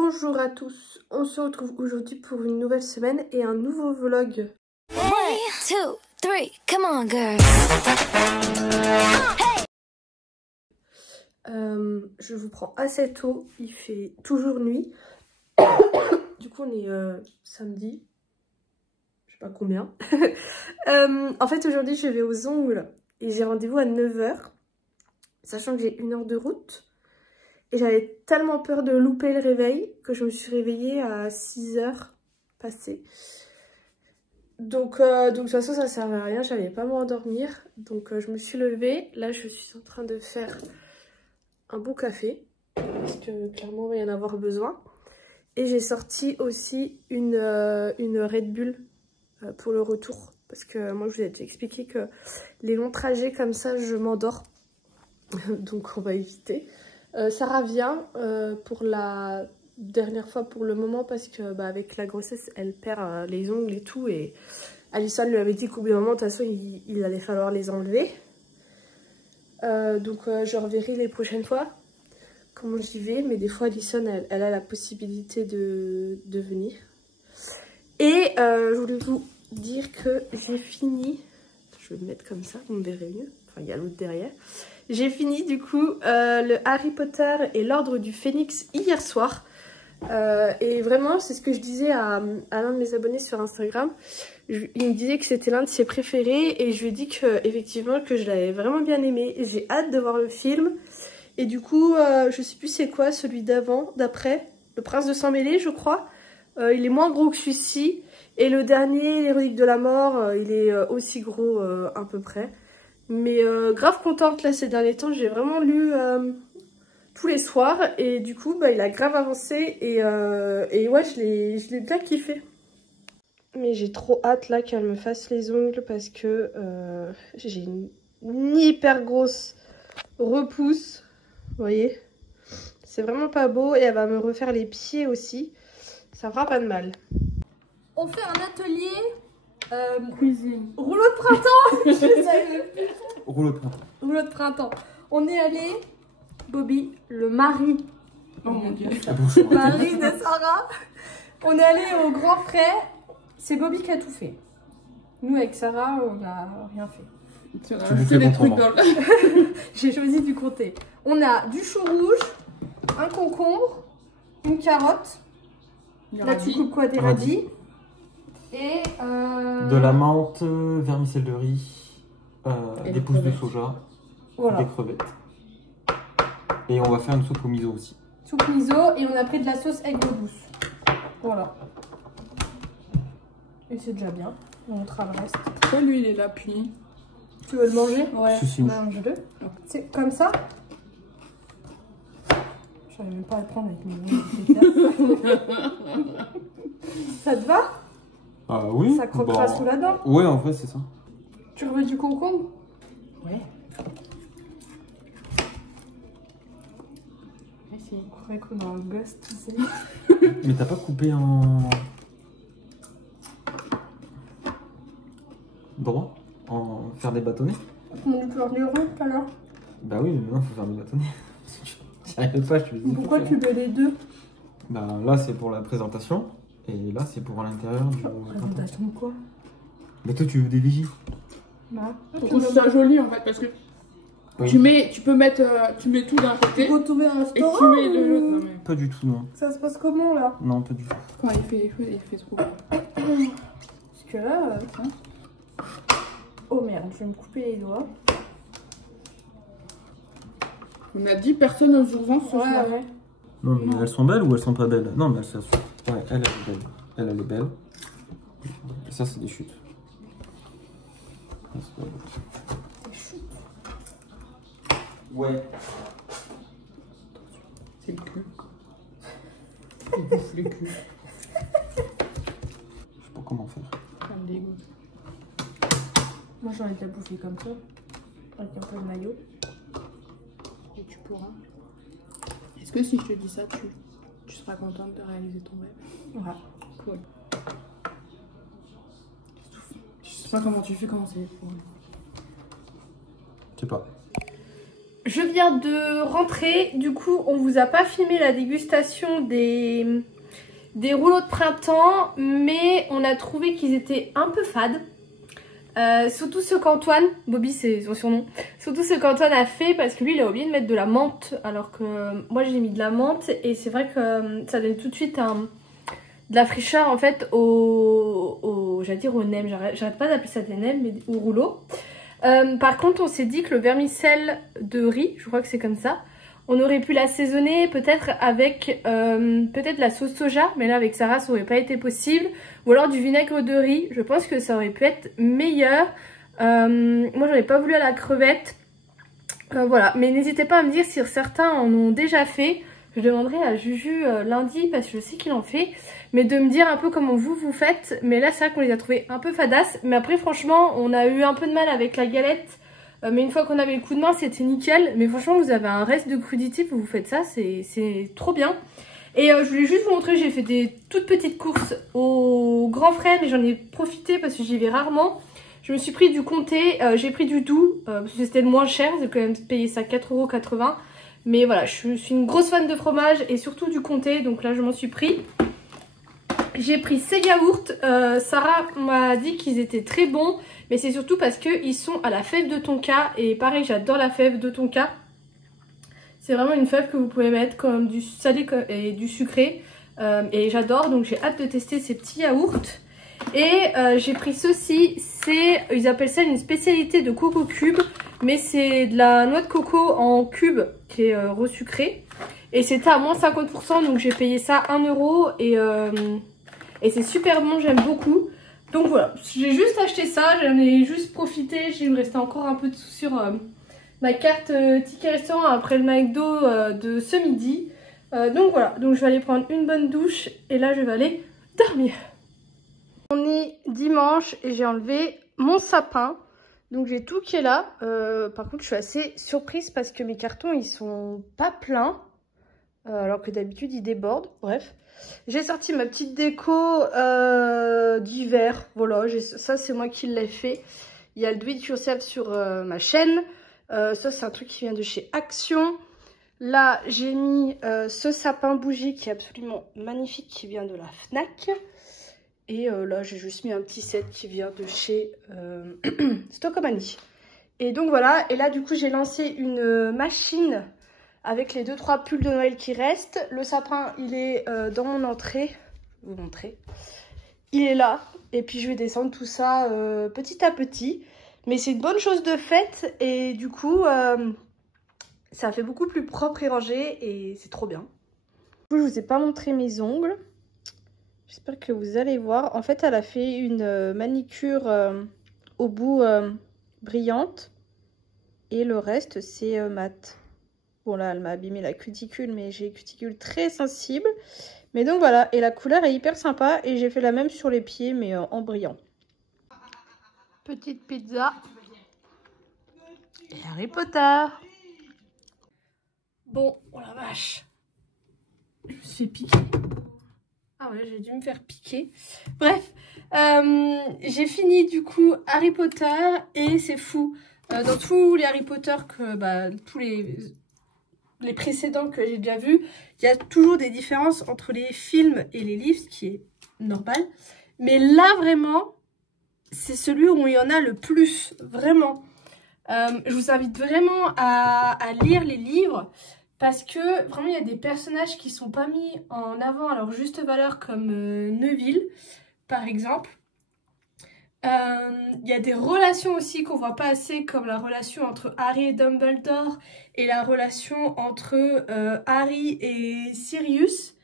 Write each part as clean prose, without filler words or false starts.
Bonjour à tous, on se retrouve aujourd'hui pour une nouvelle semaine et un nouveau vlog. 1, 2, 3, come on girl. Je vous prends assez tôt, il fait toujours nuit. Du coup on est samedi, je sais pas combien. En fait aujourd'hui je vais aux ongles et j'ai rendez-vous à 9 h, sachant que j'ai 1 heure de route. Et j'avais tellement peur de louper le réveil que je me suis réveillée à 6 h passées. Donc de toute façon ça servait à rien, j'allais pas m'endormir. Donc je me suis levée, là je suis en train de faire un bon café. Parce que clairement il va y en avoir besoin. Et j'ai sorti aussi une Red Bull pour le retour. Parce que moi je vous ai déjà expliqué que les longs trajets comme ça je m'endors. Donc on va éviter. Sarah vient pour la dernière fois pour le moment parce que avec la grossesse elle perd les ongles et tout, et Alison lui avait dit qu'au bout d'un moment de toute façon il allait falloir les enlever. Donc je reverrai les prochaines fois comment j'y vais, mais des fois Alison elle a la possibilité de venir. Et je voulais vous dire que j'ai fini, je vais me mettre comme ça, vous me verrez mieux, enfin il y a l'autre derrière. J'ai fini du coup le Harry Potter et l'Ordre du Phénix hier soir. Et vraiment, c'est ce que je disais à l'un de mes abonnés sur Instagram. Il me disait que c'était l'un de ses préférés et je lui ai dit que, effectivement, que je l'avais vraiment bien aimé. J'ai hâte de voir le film. Et du coup, je sais plus c'est quoi, celui d'avant, d'après. Le Prince de Sang-Mêlé, je crois. Il est moins gros que celui-ci. Et le dernier, Les Reliques de la Mort, il est aussi gros à peu près. Mais grave contente là ces derniers temps, j'ai vraiment lu tous les soirs et du coup il a grave avancé et ouais je l'ai bien kiffé. Mais j'ai trop hâte là qu'elle me fasse les ongles parce que j'ai une hyper grosse repousse, vous voyez. C'est vraiment pas beau et elle va me refaire les pieds aussi, ça fera pas de mal. On fait un atelier cuisine. Rouleau de printemps. Je savais plus. Rouleau de printemps. Rouleau de printemps. On est allé, Bobby, le mari. Oh mon dieu. Le mari de Sarah. On est allé au grand frais. C'est Bobby qui a tout fait. Nous avec Sarah, on n'a rien fait. Tu as rajouté des trucs dans le... J'ai choisi du comté. On a du chou rouge, un concombre, une carotte. Là tu coupes quoi, des radis? Et de la menthe, vermicelle de riz, des pousses de soja, voilà. Des crevettes. Et on va faire une soupe au miso aussi. Soupe miso, et on a pris de la sauce aigre douce. Voilà. Et c'est déjà bien. On montrera le reste. Pourquoi lui il est là puis? Tu veux le manger? Ouais. Mange-le. C'est comme ça. Je savais même pas à le prendre avec mes mains. Ça te va? Ah oui. Ça croquera sous la dent. Ouais, en vrai, c'est ça. Tu veux du concombre? Ouais. Il croirait qu'on a un gosse, tu sais. Mais t'as pas coupé en... droit? En faire des bâtonnets? On peut faire des ronds tout à l'heure. Bah oui, mais maintenant, faut faire des bâtonnets. J'y arrive pas, je te le dis. Pourquoi tu mets les deux? Bah là, c'est pour la présentation. Et là, c'est pour l'intérieur du... Présentation de quoi? Mais toi, tu veux des vigies? Bah, je trouve ça joli en fait parce que oui. tu peux mettre tu mets tout d'un côté pour retrouver un et tu mets de l'autre. Non, mais... Pas du tout, non. Ça se passe comment là? Non, pas du tout. Quand il fait trop. Parce que là... Oh merde, je vais me couper les doigts. On a 10 personnes aux urgences ce soir. Ouais. Non, mais elles sont belles ou elles sont pas belles? Non, mais elles sont... Ouais, elle est belle. Elle est belle. Et ça, c'est des chutes. Des chutes? Ouais. C'est le cul. Il bouffe le cul. Je sais pas comment faire. Comme des goûts. Moi, j'en ai déjà bouffé comme ça. Avec un peu de maillot. Et tu pourras. Est-ce que si je te dis ça, tu seras contente de réaliser ton rêve? Ouais. Cool. Je sais pas comment tu fais, comment c'est. Je sais pas. je viens de rentrer, du coup on vous a pas filmé la dégustation des rouleaux de printemps, mais on a trouvé qu'ils étaient un peu fades. Surtout ceux qu'Antoine, Bobby c'est son surnom, surtout ceux qu'Antoine a fait parce que lui il a oublié de mettre de la menthe alors que moi j'ai mis de la menthe et c'est vrai que ça donne tout de suite de la fraîcheur en fait j'allais dire aux nems, j'arrête pas d'appeler ça des nems mais au rouleau. Par contre on s'est dit que le vermicelle de riz, je crois que c'est comme ça, on aurait pu l'assaisonner peut-être avec peut-être la sauce soja, mais là avec Sarah ça aurait pas été possible. Ou alors du vinaigre de riz, je pense que ça aurait pu être meilleur. Moi j'en ai pas voulu à la crevette. Voilà, mais n'hésitez pas à me dire si certains en ont déjà fait. Je demanderai à Juju lundi parce que je sais qu'il en fait. Mais de me dire un peu comment vous faites. Mais là c'est vrai qu'on les a trouvés un peu fadasses. Mais après franchement on a eu un peu de mal avec la galette. Mais une fois qu'on avait le coup de main c'était nickel. Mais franchement vous avez un reste de crudité, vous faites ça, c'est trop bien. Et je voulais juste vous montrer, j'ai fait des toutes petites courses au grand frais, mais j'en ai profité parce que j'y vais rarement. Je me suis pris du comté, j'ai pris du doux, parce que c'était le moins cher, j'ai quand même payé ça 4,80 €. Mais voilà, je suis une grosse fan de fromage et surtout du comté, donc là je m'en suis pris. J'ai pris ces yaourts, Sarah m'a dit qu'ils étaient très bons, mais c'est surtout parce qu'ils sont à la fève de tonka, et pareil j'adore la fève de tonka. C'est vraiment une fève que vous pouvez mettre comme du salé et du sucré. Et j'adore, donc j'ai hâte de tester ces petits yaourts. Et j'ai pris ceci, ils appellent ça une spécialité de coco cube. Mais c'est de la noix de coco en cube qui est resucrée. Et c'était à moins 50%, donc j'ai payé ça 1 € et c'est super bon, j'aime beaucoup. Donc voilà, j'ai juste acheté ça, j'en ai juste profité, il me restait encore un peu de sous sur ma carte ticket restaurant après le McDo de ce midi. Donc voilà, donc je vais aller prendre une bonne douche et là je vais aller dormir. On est dimanche et j'ai enlevé mon sapin. Donc j'ai tout qui est là. Par contre je suis assez surprise parce que mes cartons ils sont pas pleins. Alors que d'habitude ils débordent. Bref. J'ai sorti ma petite déco d'hiver. Voilà, ça c'est moi qui l'ai fait. Il y a le do it yourself sur ma chaîne. Ça c'est un truc qui vient de chez Action. Là j'ai mis ce sapin bougie qui est absolument magnifique, qui vient de la Fnac. Et là j'ai juste mis un petit set qui vient de chez Stockomanie. Et donc voilà, et là du coup j'ai lancé une machine avec les 2-3 pulls de Noël qui restent. Le sapin il est dans mon entrée, je vais vous montrer. Il est là, et puis je vais descendre tout ça petit à petit. Mais c'est une bonne chose de fait, et du coup ça fait beaucoup plus propre et rangé, et c'est trop bien. Du coup je vous ai pas montré mes ongles. J'espère que vous allez voir. En fait, elle a fait une manicure au bout brillante. Et le reste, c'est mat. Bon, là, elle m'a abîmé la cuticule, mais j'ai une cuticule très sensible. Mais donc, voilà. Et la couleur est hyper sympa. Et j'ai fait la même sur les pieds, mais en brillant. Petite pizza. Et Harry Potter. Bon, oh la vache. Je me suis piquée. Ah ouais, j'ai dû me faire piquer. Bref, j'ai fini du coup Harry Potter et c'est fou. Dans tous les Harry Potter, tous les précédents que j'ai déjà vus, il y a toujours des différences entre les films et les livres, ce qui est normal. Mais là, vraiment, c'est celui où il y en a le plus, vraiment. Je vous invite vraiment à lire les livres. Parce que vraiment il y a des personnages qui sont pas mis en avant à leur juste valeur comme Neville par exemple. Il y a des relations aussi qu'on voit pas assez comme la relation entre Harry et Dumbledore et la relation entre Harry et Sirius.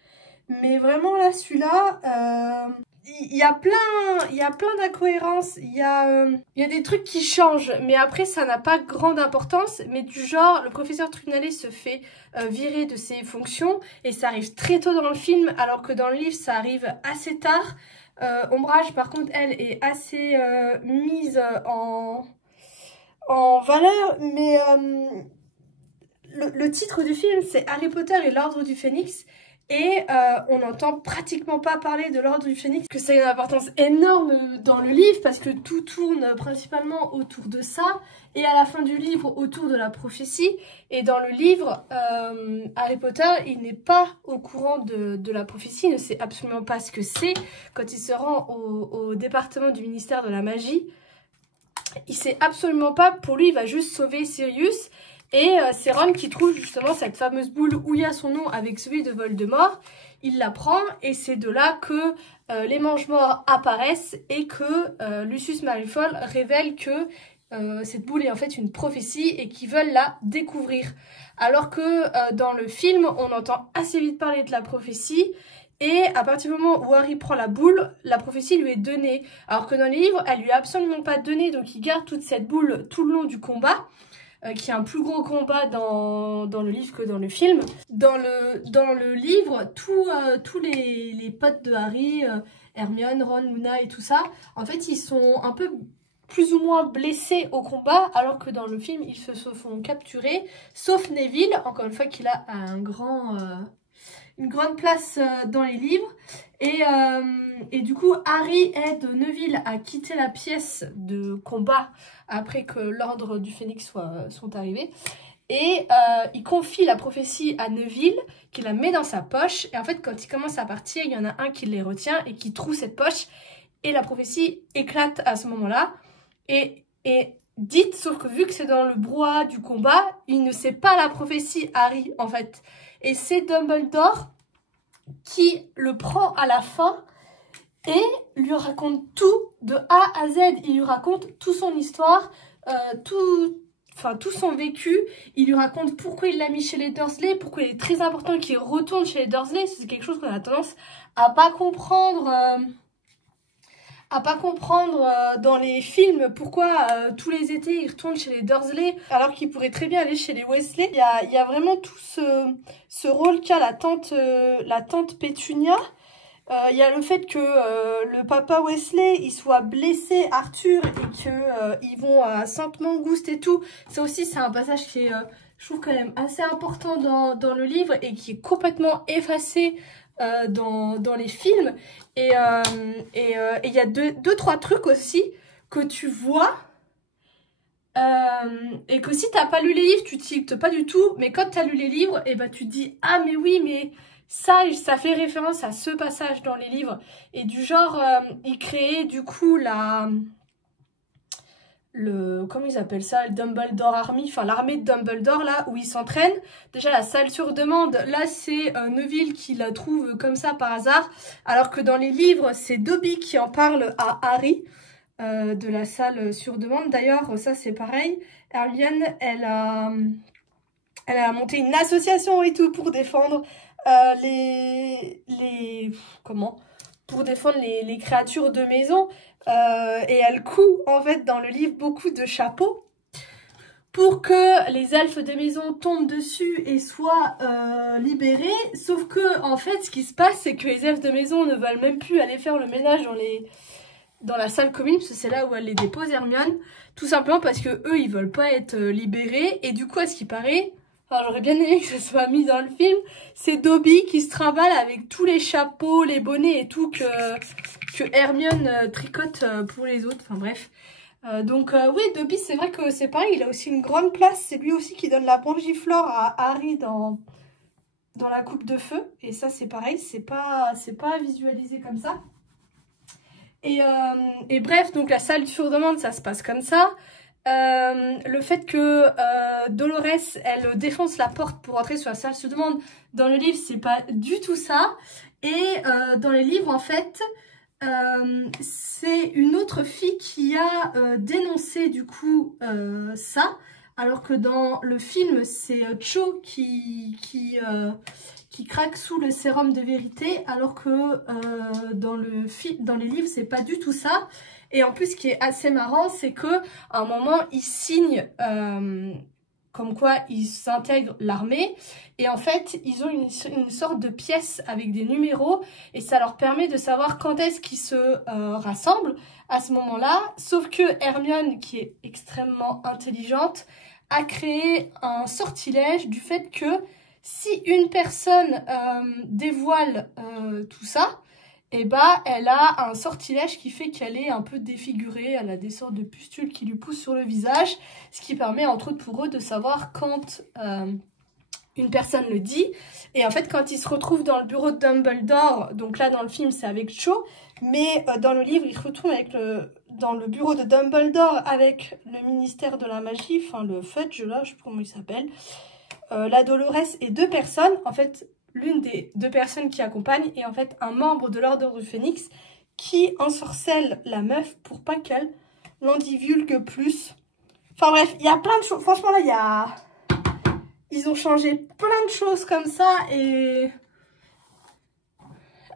Mais vraiment là celui-là, il y a plein d'incohérences, il y a des trucs qui changent, mais après ça n'a pas grande importance, mais du genre le professeur Trunali se fait virer de ses fonctions et ça arrive très tôt dans le film alors que dans le livre ça arrive assez tard. Ombrage par contre elle est assez mise en valeur, mais le titre du film c'est Harry Potter et l'Ordre du Phénix. Et on n'entend pratiquement pas parler de l'ordre du Phénix, que ça a une importance énorme dans le livre parce que tout tourne principalement autour de ça, et à la fin du livre autour de la prophétie. Et dans le livre, Harry Potter, il n'est pas au courant de la prophétie, il ne sait absolument pas ce que c'est. Quand il se rend au département du ministère de la magie, il sait absolument pas, pour lui il va juste sauver Sirius. Et c'est Ron qui trouve justement cette fameuse boule où il y a son nom avec celui de Voldemort. Il la prend et c'est de là que les Mange-Morts apparaissent et que Lucius Malfoy révèle que cette boule est en fait une prophétie et qu'ils veulent la découvrir. Alors que dans le film, on entend assez vite parler de la prophétie. Et à partir du moment où Harry prend la boule, la prophétie lui est donnée. Alors que dans les livres, elle lui est absolument pas donnée. Donc il garde toute cette boule tout le long du combat. Qui est un plus gros combat dans le livre que dans le film. Dans le livre, tous les potes de Harry, Hermione, Ron, Luna et tout ça, en fait, ils sont un peu plus ou moins blessés au combat, alors que dans le film, ils se font capturer, sauf Neville, encore une fois, qu'il a une grande place dans les livres. Et du coup, Harry aide Neville à quitter la pièce de combat après que l'ordre du Phénix sont arrivés. Et il confie la prophétie à Neville, qui la met dans sa poche. Et en fait, quand il commence à partir, il y en a un qui les retient et qui troue cette poche. Et la prophétie éclate à ce moment-là. Et dite, sauf que vu que c'est dans le brouhaha du combat, il ne sait pas la prophétie, Harry, en fait. Et c'est Dumbledore qui le prend à la fin et lui raconte tout de A à Z. Il lui raconte toute son histoire, tout son vécu. Il lui raconte pourquoi il l'a mis chez les Dursley, pourquoi il est très important qu'il retourne chez les Dursley. C'est quelque chose qu'on a tendance à pas comprendre dans les films, pourquoi tous les étés il retourne chez les Dursley alors qu'il pourrait très bien aller chez les Weasley. Il y a vraiment tout ce rôle qu'a la tante Pétunia. Il y a le fait que le papa Weasley il soit blessé, Arthur, et qu'ils vont à Sainte-Mangouste et tout. Ça aussi c'est un passage qui est, je trouve, quand même assez important dans le livre et qui est complètement effacé dans les films. Et il y a deux trois trucs aussi que tu vois et que si t'as pas lu les livres tu tiltes pas du tout, mais quand t'as lu les livres et ben tu te dis ah mais oui, mais ça fait référence à ce passage dans les livres. Et du genre il créait du coup comment ils appellent ça, le Dumbledore Army, enfin l'armée de Dumbledore là où ils s'entraînent. Déjà la salle sur demande, là c'est Neville qui la trouve comme ça par hasard, alors que dans les livres c'est Dobby qui en parle à Harry de la salle sur demande. D'ailleurs ça c'est pareil, Hermione elle a monté une association et tout pour défendre pour défendre les créatures de maison. Et elle coud en fait dans le livre beaucoup de chapeaux pour que les elfes de maison tombent dessus et soient libérés. Sauf que en fait ce qui se passe c'est que les elfes de maison ne veulent même plus aller faire le ménage dans la salle commune, parce que c'est là où elle les dépose, Hermione, tout simplement parce que eux ils veulent pas être libérés. Et du coup à ce qui paraît, enfin j'aurais bien aimé que ça soit mis dans le film, c'est Dobby qui se trimballe avec tous les chapeaux, les bonnets et tout que Hermione tricote pour les autres, enfin bref. Donc oui, Dobby c'est vrai que c'est pareil, il a aussi une grande place, c'est lui aussi qui donne la brongiflore à Harry dans la coupe de feu. Et ça c'est pareil, c'est pas visualisé comme ça. Et bref, donc la salle sur demande ça se passe comme ça. Le fait que Dolores elle défonce la porte pour entrer sur la salle sur demande, dans le livre c'est pas du tout ça. Et dans les livres en fait c'est une autre fille qui a dénoncé du coup ça, alors que dans le film c'est Cho qui craque sous le sérum de vérité, alors que dans les livres c'est pas du tout ça. Et en plus ce qui est assez marrant c'est que à un moment ils signent comme quoi ils s'intègrent l'armée, et en fait ils ont une sorte de pièce avec des numéros et ça leur permet de savoir quand est-ce qu'ils se rassemblent à ce moment-là. Sauf que Hermione, qui est extrêmement intelligente, a créé un sortilège du fait que si une personne dévoile tout ça, et bah elle a un sortilège qui fait qu'elle est un peu défigurée, elle a des sortes de pustules qui lui poussent sur le visage, ce qui permet entre autres pour eux de savoir quand une personne le dit. Et en fait quand ils se retrouvent dans le bureau de Dumbledore, donc là dans le film c'est avec Cho, mais dans le livre ils se retrouvent dans le bureau de Dumbledore avec le ministère de la magie, enfin le Fudge là, je sais pas comment il s'appelle, la Dolores et 2 personnes, en fait l'une des 2 personnes qui accompagnent est en fait un membre de l'Ordre du Phénix qui ensorcelle la meuf pour pas qu'elle n'en divulgue plus. Enfin bref, il y a plein de choses. Franchement là, ils ont changé plein de choses comme ça et...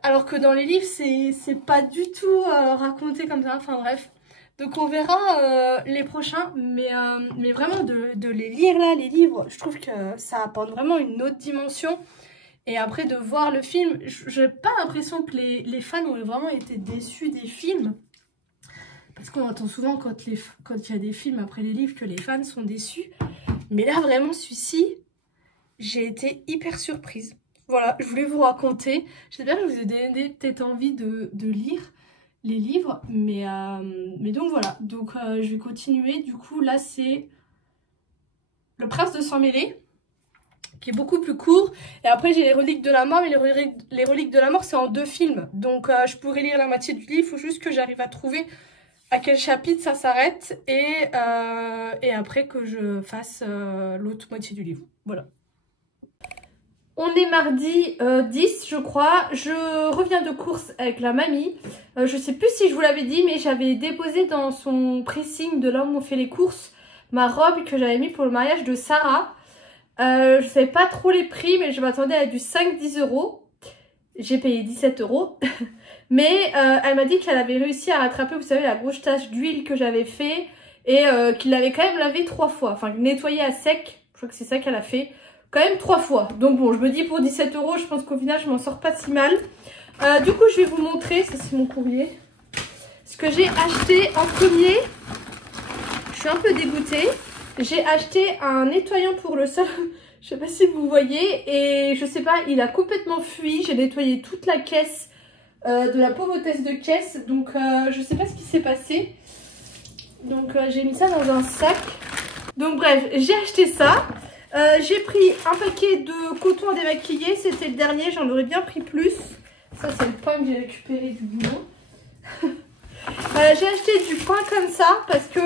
Alors que dans les livres, c'est pas du tout raconté comme ça. Enfin bref. Donc on verra les prochains. Mais vraiment de les lire là, les livres, je trouve que ça apporte vraiment une autre dimension. Et après de voir le film, j'ai pas l'impression que les fans ont vraiment été déçus des films. Parce qu'on entend souvent quand il y a des films après les livres que les fans sont déçus. Mais là vraiment celui-ci, j'ai été hyper surprise. Voilà, je voulais vous raconter. J'espère que je vous ai donné peut-être envie de lire les livres. Mais donc voilà, donc je vais continuer. Du coup là c'est Le Prince de Sang Mêlé, qui est beaucoup plus court. Et après j'ai les Reliques de la Mort, mais les Reliques de la Mort c'est en 2 films. Donc je pourrais lire la moitié du livre, il faut juste que j'arrive à trouver à quel chapitre ça s'arrête. Et après que je fasse l'autre moitié du livre. Voilà. On est mardi 10 je crois, je reviens de course avec la mamie. Je sais plus si je vous l'avais dit, mais j'avais déposé dans son pressing de là où on fait les courses ma robe que j'avais mis pour le mariage de Sarah. Je savais pas trop les prix, mais je m'attendais à du 5-10 €. J'ai payé 17 €. Mais elle m'a dit qu'elle avait réussi à rattraper, vous savez, la grosse tache d'huile que j'avais fait. Et qu'il l'avait quand même lavé 3 fois. Enfin, nettoyé à sec. Je crois que c'est ça qu'elle a fait. Quand même 3 fois. Donc bon, je me dis pour 17 €, je pense qu'au final, je m'en sors pas si mal. Du coup, je vais vous montrer. Ça, c'est mon courrier. Ce que j'ai acheté en premier. Je suis un peu dégoûtée. J'ai acheté un nettoyant pour le sol, je sais pas si vous voyez, et je sais pas, il a complètement fui. J'ai nettoyé toute la caisse de la pauvre hôtesse de caisse, donc je sais pas ce qui s'est passé. Donc j'ai mis ça dans un sac. Donc bref, j'ai acheté ça. J'ai pris un paquet de coton à démaquiller, c'était le dernier, j'en aurais bien pris plus. Ça c'est le pain que j'ai récupéré du boulot. J'ai acheté du pain comme ça parce que...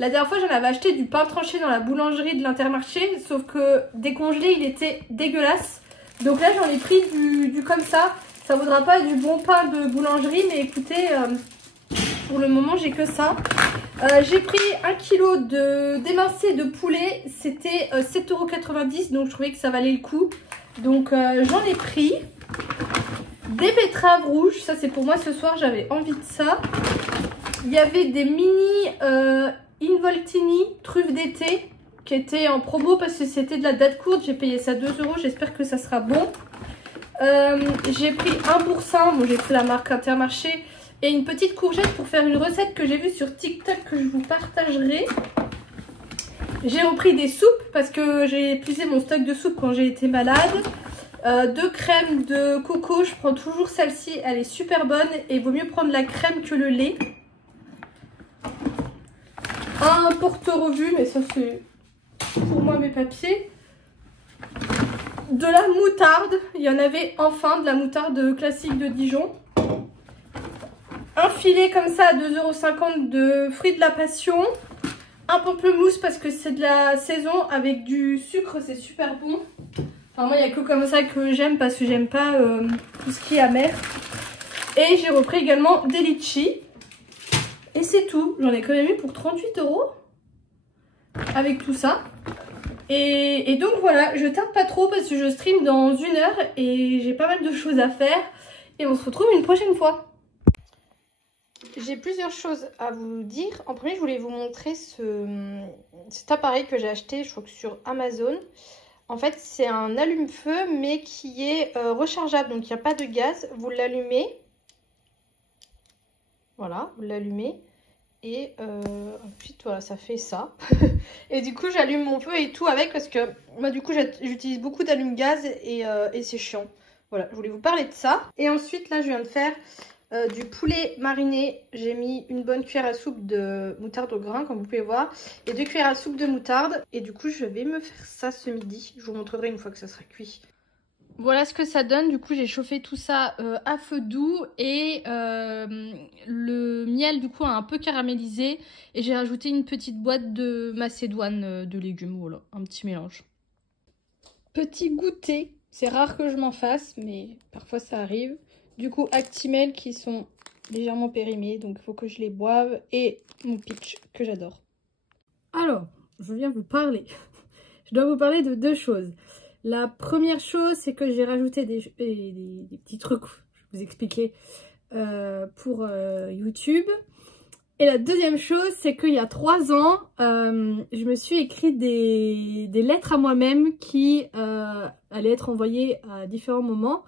La dernière fois, j'en avais acheté du pain tranché dans la boulangerie de l'Intermarché, sauf que décongelé, il était dégueulasse. Donc là, j'en ai pris du comme ça. Ça ne vaudra pas du bon pain de boulangerie, mais écoutez, pour le moment, j'ai que ça. J'ai pris 1 kg d'émincé de poulet. C'était 7,90 €, donc je trouvais que ça valait le coup. Donc j'en ai pris. Des betteraves rouges, ça c'est pour moi ce soir, j'avais envie de ça. Il y avait des mini... Involtini truffe d'été qui était en promo parce que c'était de la date courte. J'ai payé ça 2 €, j'espère que ça sera bon. J'ai pris un boursin, bon j'ai pris la marque Intermarché, et une petite courgette pour faire une recette que j'ai vue sur TikTok que je vous partagerai. J'ai repris des soupes parce que j'ai épuisé mon stock de soupe quand j'ai été malade. 2 crèmes de coco, je prends toujours celle-ci, elle est super bonne et il vaut mieux prendre la crème que le lait. Un porte-revue, mais ça c'est pour moi mes papiers. De la moutarde, il y en avait enfin, de la moutarde classique de Dijon. Un filet comme ça à 2,50 € de fruits de la passion. Un pamplemousse parce que c'est de la saison avec du sucre, c'est super bon. Enfin moi il n'y a que comme ça que j'aime parce que j'aime pas tout ce qui est amer. Et j'ai repris également des litchis. Et c'est tout, j'en ai quand même eu pour 38 € avec tout ça. Et donc voilà, je tarde pas trop parce que je stream dans 1 heure et j'ai pas mal de choses à faire. Et on se retrouve une prochaine fois. J'ai plusieurs choses à vous dire. En premier, je voulais vous montrer cet appareil que j'ai acheté, je crois que sur Amazon. En fait, c'est un allume-feu mais qui est rechargeable, donc il n'y a pas de gaz. Vous l'allumez. Voilà, vous l'allumez. Et ensuite voilà, ça fait ça. Et du coup j'allume mon feu et tout avec parce que moi du coup j'utilise beaucoup d'allume-gaz et c'est chiant. Voilà, je voulais vous parler de ça. Et ensuite là je viens de faire du poulet mariné. J'ai mis une bonne cuillère à soupe de moutarde au grain comme vous pouvez voir. Et 2 cuillères à soupe de moutarde. Et du coup je vais me faire ça ce midi. Je vous montrerai une fois que ça sera cuit. Voilà ce que ça donne. Du coup j'ai chauffé tout ça à feu doux. Et le miel du coup a un peu caramélisé. Et j'ai rajouté une petite boîte de macédoine de légumes. Voilà, un petit mélange. Petit goûter. C'est rare que je m'en fasse, mais parfois ça arrive. Du coup, Actimel qui sont légèrement périmés, donc il faut que je les boive. Et mon Peach que j'adore. Alors, je viens vous parler. Je dois vous parler de 2 choses. La première chose, c'est que j'ai rajouté des petits trucs, je vais vous expliquer, pour YouTube. Et la deuxième chose, c'est qu'il y a 3 ans, je me suis écrit des lettres à moi-même qui allaient être envoyées à différents moments.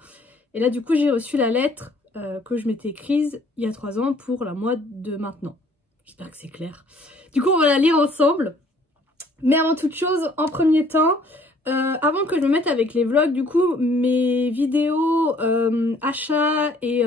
Et là, du coup, j'ai reçu la lettre que je m'étais écrite il y a 3 ans pour la mois de maintenant. J'espère que c'est clair. Du coup, on va la lire ensemble. Mais avant toute chose, en premier temps, avant que je me mette avec les vlogs, du coup, mes vidéos achats et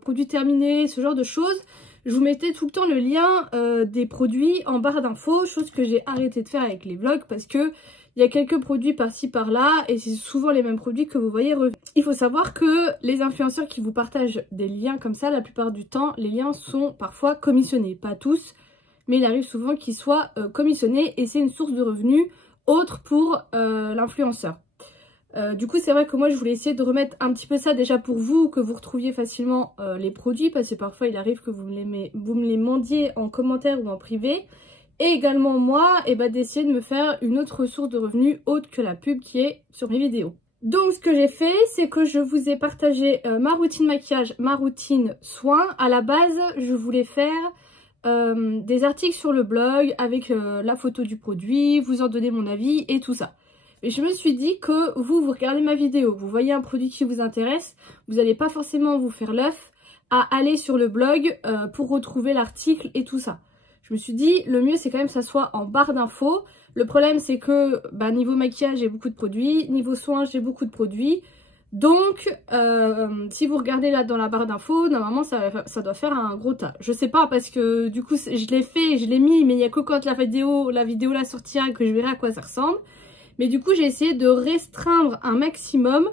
produits terminés, ce genre de choses, je vous mettais tout le temps le lien des produits en barre d'infos, chose que j'ai arrêté de faire avec les vlogs parce que il y a quelques produits par-ci par-là et c'est souvent les mêmes produits que vous voyez revenir. Il faut savoir que les influenceurs qui vous partagent des liens comme ça, la plupart du temps, les liens sont parfois commissionnés. Pas tous, mais il arrive souvent qu'ils soient commissionnés et c'est une source de revenus autre pour l'influenceur. Du coup, c'est vrai que moi, je voulais essayer de remettre un petit peu ça déjà pour vous, que vous retrouviez facilement les produits, parce que parfois, il arrive que vous me les demandiez en commentaire ou en privé. Et également, moi, d'essayer de me faire une autre source de revenus autre que la pub qui est sur mes vidéos. Donc, ce que j'ai fait, c'est que je vous ai partagé ma routine maquillage, ma routine soins. À la base, je voulais faire des articles sur le blog avec la photo du produit, vous en donner mon avis et tout ça. Mais je me suis dit que vous regardez ma vidéo, vous voyez un produit qui vous intéresse, vous n'allez pas forcément vous faire l'œuf à aller sur le blog pour retrouver l'article et tout ça. Je me suis dit, le mieux c'est quand même que ça soit en barre d'infos. Le problème c'est que niveau maquillage j'ai beaucoup de produits, niveau soins j'ai beaucoup de produits. Donc si vous regardez là dans la barre d'infos, normalement ça doit faire un gros tas. Je sais pas parce que du coup je l'ai fait, je l'ai mis, mais il n'y a que quand la vidéo là sortira que je verrai à quoi ça ressemble. Mais du coup, j'ai essayé de restreindre un maximum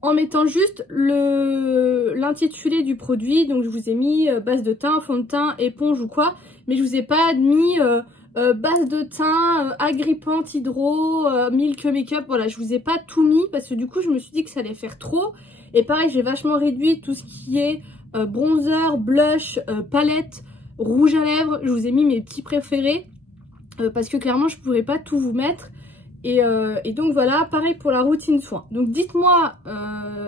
en mettant juste l'intitulé du produit. Donc, je vous ai mis base de teint, fond de teint, éponge ou quoi. Mais je vous ai pas mis base de teint, agrippante, hydro, milk make-up. Voilà, je vous ai pas tout mis parce que du coup, je me suis dit que ça allait faire trop. Et pareil, j'ai vachement réduit tout ce qui est bronzer, blush, palette, rouge à lèvres. Je vous ai mis mes petits préférés parce que clairement, je pourrais pas tout vous mettre. Et donc voilà, pareil pour la routine soins. Donc dites-moi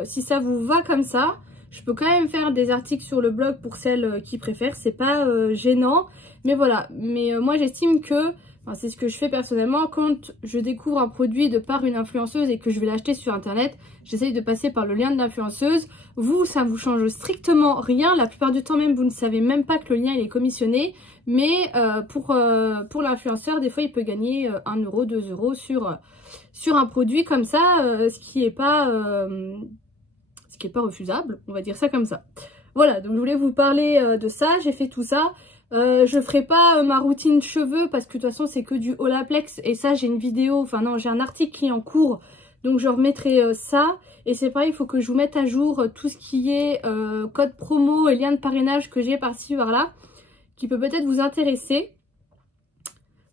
si ça vous va comme ça. Je peux quand même faire des articles sur le blog pour celles qui préfèrent. C'est pas gênant. Mais voilà. Mais moi j'estime que, c'est ce que je fais personnellement, quand je découvre un produit de par une influenceuse et que je vais l'acheter sur internet, j'essaye de passer par le lien de l'influenceuse. Vous, ça vous change strictement rien. La plupart du temps même, vous ne savez même pas que le lien il est commissionné. Mais pour l'influenceur, des fois, il peut gagner 1 euro, 2 euros sur un produit comme ça, ce qui est pas refusable, on va dire ça comme ça. Voilà, donc je voulais vous parler de ça, j'ai fait tout ça. Je ferai pas ma routine cheveux parce que de toute façon, c'est que du Olaplex. Et ça, j'ai une vidéo, enfin non, j'ai un article qui est en cours. Donc je remettrai ça. Et c'est pareil, il faut que je vous mette à jour tout ce qui est code promo et lien de parrainage que j'ai par-ci par-là, qui peut peut-être vous intéresser.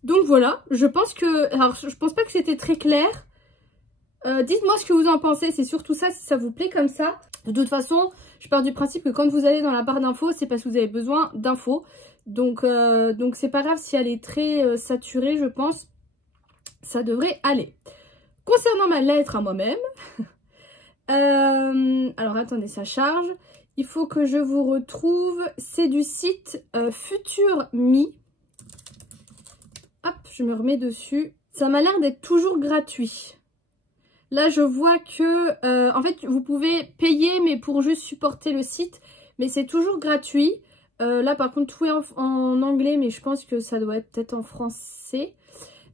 Donc voilà, je pense que... Alors, je pense pas que c'était très clair. Dites-moi ce que vous en pensez, c'est surtout ça, si ça vous plaît comme ça. De toute façon, je pars du principe que quand vous allez dans la barre d'infos, c'est parce que vous avez besoin d'infos. Donc c'est pas grave si elle est très saturée, je pense. Ça devrait aller. Concernant ma lettre à moi-même... alors attendez, ça charge. Il faut que je vous retrouve. C'est du site Future Me. Hop, je me remets dessus. Ça m'a l'air d'être toujours gratuit. Là, je vois que... en fait, vous pouvez payer, mais pour juste supporter le site. Mais c'est toujours gratuit. Là par contre tout est en anglais, mais je pense que ça doit être peut-être en français.